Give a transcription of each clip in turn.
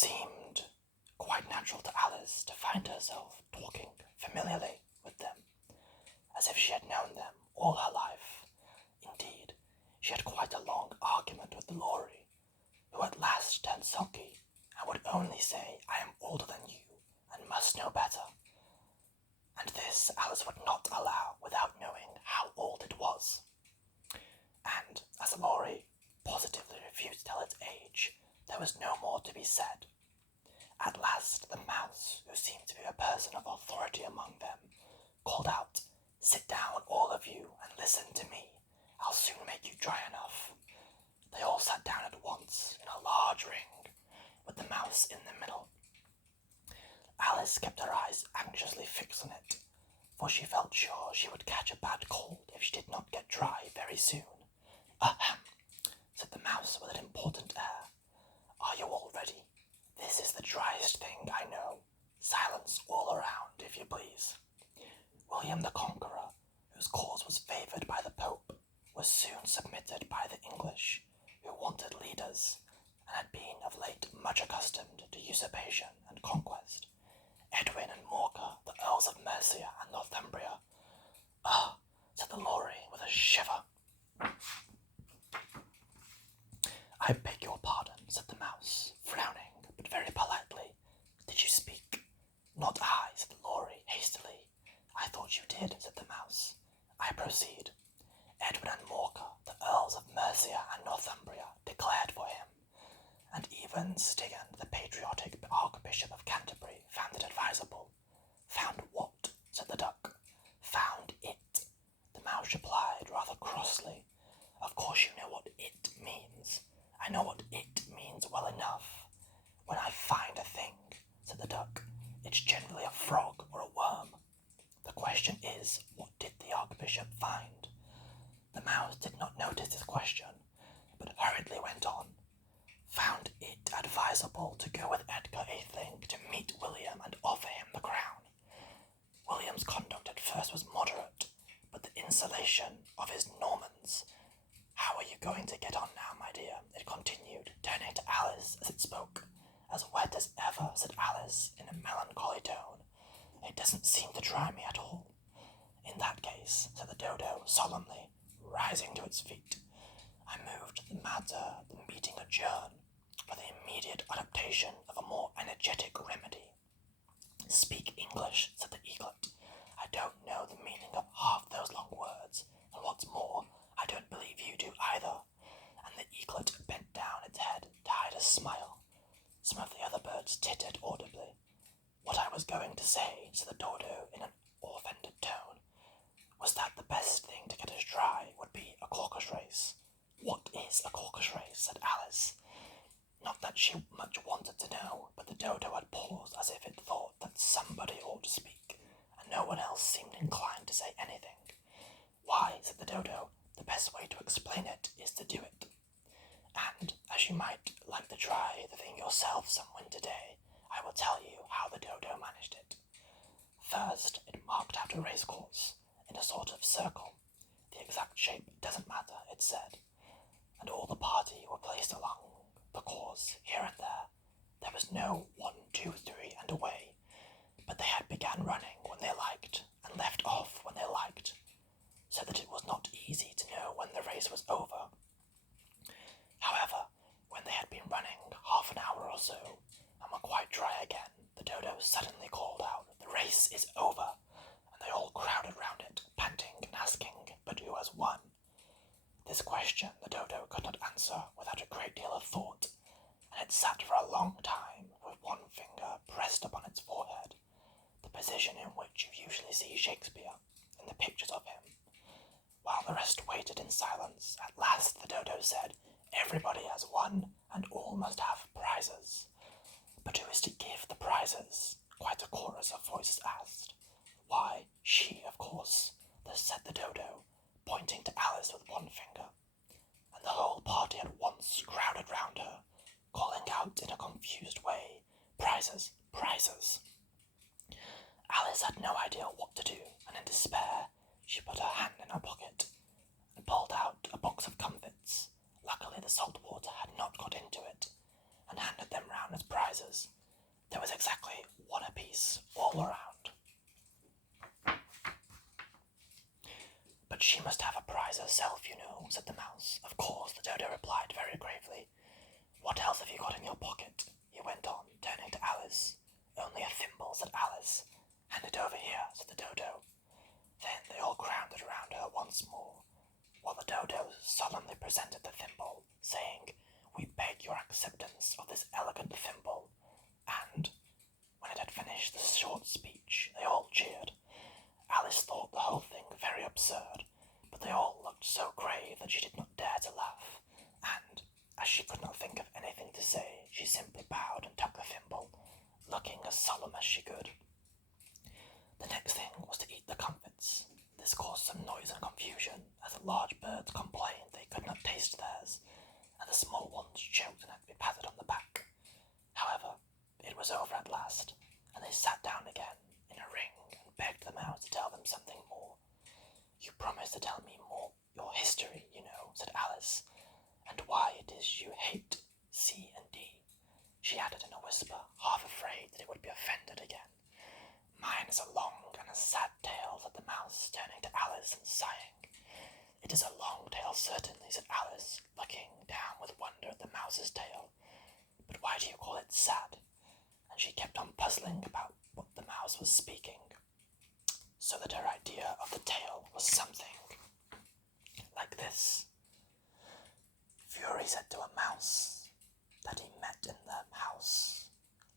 seemed quite natural to Alice to find herself talking familiarly with them, as if she had known them all her life. Indeed, she had quite a long argument with the Lorry, who at last turned sulky and would only say, "I am older than you and must know better." And this Alice would not allow without knowing how old it was. And as the Lorry positively refused to tell its age, there was no more to be said. At last the mouse, who seemed to be a person of authority among them, called out, "Sit down, all of you, and listen to me. I'll soon make you dry enough." They all sat down at once in a large ring, with the mouse in the middle. Alice kept her eyes anxiously fixed on it, for she felt sure she would catch a bad cold if she did not get dry very soon. "Ahem," said the mouse with an important air. "Are you all ready? This is the driest thing I know. Silence all around, if you please." William the Conqueror, whose cause was favoured by the Pope, was soon submitted by the English, who wanted leaders, and had been of late much accustomed to usurpation and conquest. Edwin and Morcar, the Earls of Mercia and Northumbria. "Ah," said the Lorry with a shiver. "I beg your pardon," said the mouse, frowning, but very politely. "Did you speak?" "Not I," said the Lorry hastily. "I thought you did," said the mouse. "I proceed. Edwin and Morcar, the Earls of Mercia and Northumbria, declared for him, and even Stigand, the patriotic Archbishop of Canterbury, found it advisable." "Found what?" said the duck. "Found it," the mouse replied rather crossly. "Of course you know what it means." "I know what it means well enough. When I find a thing," said the duck, "it's generally a frog or a worm. The question is, what did the Archbishop find?" The mouse did not notice this question, but hurriedly went on. "Found it advisable to go with Edgar Atheling to meet William and offer him the crown. William's conduct at first was moderate, but the insulation of his Normans. How are you going to get on now, my dear?" it continued, turning to Alice as it spoke. "As wet as ever," said Alice in a melancholy tone. "It doesn't seem to dry me at all." "In that case," said the Dodo solemnly, rising to its feet, "I moved the matter, the meeting adjourned, for the immediate adoption of a more energetic remedy." "Speak English," said the Eaglet. "I don't know the meaning of half those long words, and what's more, I don't believe you do either." And the Eaglet bent down its head to hide a smile. Some of the other birds tittered audibly. "What I was going to say," said the Dodo in an offended tone, "was that the best thing to get us dry would be a caucus race." "What is a caucus race?" said Alice. Not that she much wanted to know, but the Dodo had paused as if it thought that somebody ought to speak, and no one else seemed inclined to say anything. "Why," said the Dodo, "the best way to explain it is to do it. And, as you might like to try the thing yourself some winter day, I will tell you how the Dodo managed it. First, it marked out a racecourse, in a sort of circle. The exact shape doesn't matter, it said, and all the party were placed along the course here and there. There was no 1, 2, 3, and away, but they had began running when they liked, and left off when they liked, so that it was not easy to know when the race was over. However, when they had been running half an hour or so, and were quite dry again, the Dodo suddenly called out, 'The race is over,' and they all crowded round it, panting and asking, 'But who has won?' This question the Dodo could not answer without a great deal of thought, and it sat for a long time with one finger pressed upon its forehead, the position in which you usually see Shakespeare in the pictures of him. While the rest waited in silence, at last the Dodo said, 'Everybody has won, and all must have prizes.' 'But who is to give the prizes?' quite a chorus of voices asked. 'Why, she, of course,' said the Dodo, pointing to Alice with one finger, and the whole party at once crowded round her, calling out in a confused way, 'Prizes, prizes!' Alice had no idea what to do, and in despair she put her hand in her pocket and pulled out a box of comfits. Luckily the salt water had not got into it, and handed them round as prizes. said the mouse. Of course, the dodo replied very gravely. What else have you got in your pocket? He went on, turning to Alice. Only a thimble, said Alice. Hand it over here, said the dodo. Then they all crowded around her once more, while the dodo solemnly presented the thimble, saying, We beg your acceptance of this elegant thimble. And, when it had finished the short speech, they all cheered. Alice thought the whole thing very absurd, but they all looked so grave that she did not dare to laugh, and, as she could not think of anything to say, she simply bowed and took the thimble, looking as solemn as she could. The next thing was to eat the comfits. This caused some noise and confusion, as the large birds complained they could not taste theirs, and the small ones choked and had to be patted on the back. However, it was over at last, and they sat down again in a ring and begged the mouse to tell them something more. You promised to tell me more your history, you know, said Alice, and why it is you hate C and D, she added in a whisper, half afraid that it would be offended again. Mine is a long and a sad tale, said the mouse, turning to Alice and sighing. It is a long tale, certainly, said Alice, looking down with wonder at the mouse's tail. But why do you call it sad? And she kept on puzzling about what the mouse was speaking, so that her idea of the tale was something like this. Fury said to a mouse that he met in the house,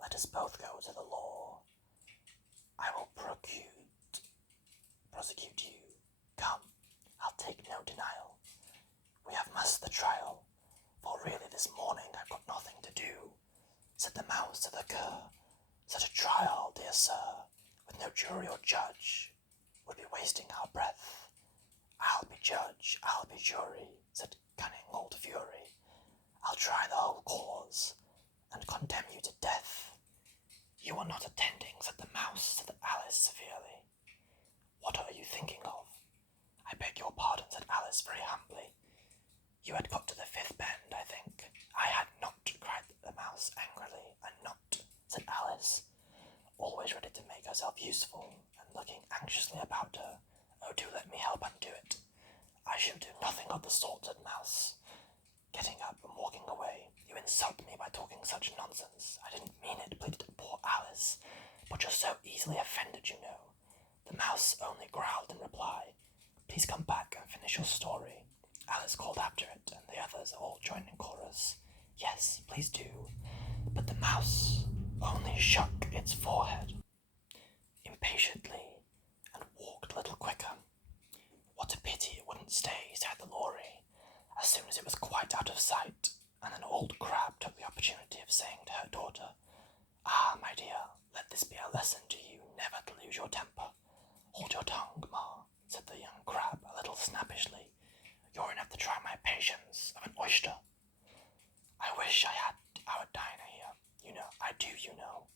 Let us both go to the law. I will prosecute you. Come, I'll take no denial. We have must the trial, for really this morning I've got nothing to do, said the mouse to the cur. Such a trial, dear sir, with no jury or judge, would be wasting our breath. I'll be judge, I'll be jury, said cunning old Fury. I'll try the whole cause, and condemn you to death. You are not attending, said the mouse, said Alice severely. What are you thinking of? I beg your pardon, said Alice very humbly. You had got to the fifth bend, I think. I had not, cried the mouse angrily. And not, said Alice, always ready to make herself useful, and looking anxiously about her. Oh, do let me help undo it. I shall do nothing of the sort, said Mouse, getting up and walking away. You insult me by talking such nonsense. I didn't mean it, pleaded poor Alice, but you're so easily offended, you know. The mouse only growled in reply. Please come back and finish your story. Alice called after it, and the others all joined in chorus. Yes, please do. But the mouse only shook its forehead impatiently and walked a little quicker. What a pity it wouldn't stay, sighed the Lory, as soon as it was quite out of sight, and an old crab took the opportunity of saying to her daughter, Ah, my dear, let this be a lesson to you never to lose your temper. Hold your tongue, Ma, said the young crab a little snappishly. You're enough to try my patience of an oyster. I wish I had our Dinah here. You know, I do, you know,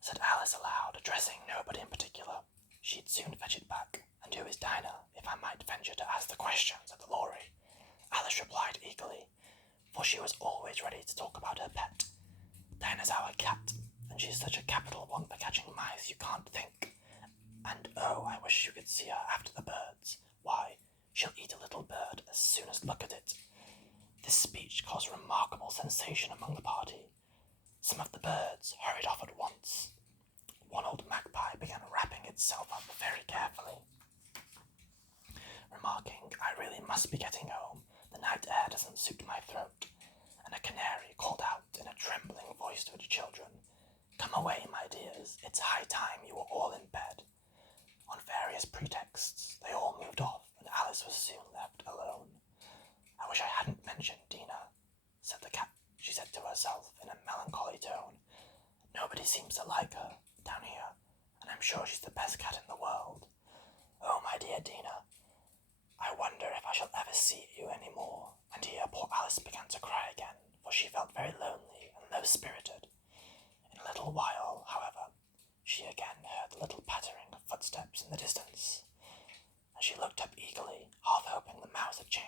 said Alice aloud, addressing nobody in particular. She'd soon fetch it back. And who is Dinah, if I might venture to ask the question, said the Lory. Alice replied eagerly, for she was always ready to talk about her pet. Dinah's our cat, and she's such a capital one for catching mice you can't think. And oh, I wish you could see her after the birds. Why, she'll eat a little bird as soon as look at it. This speech caused remarkable sensation among the party. Some of the birds hurried off at once. One old magpie began wrapping itself up very carefully, remarking, I really must be getting home. The night air doesn't suit my throat. And a canary called out in a trembling voice to its children, Come away, my dears. It's high time you were all in bed. On various pretexts, they all moved off, and Alice was soon left alone. I wish I hadn't mentioned Dinah, said the cat, she said to herself in a melancholy tone. Nobody seems to like her down here, and I'm sure she's the best cat in the world. Oh, my dear Dinah, I wonder if I shall ever see you any more. And here poor Alice began to cry again, for she felt very lonely and low-spirited. In a little while, however, she again heard the little pattering of footsteps in the distance, and she looked up eagerly, half hoping the mouse had changed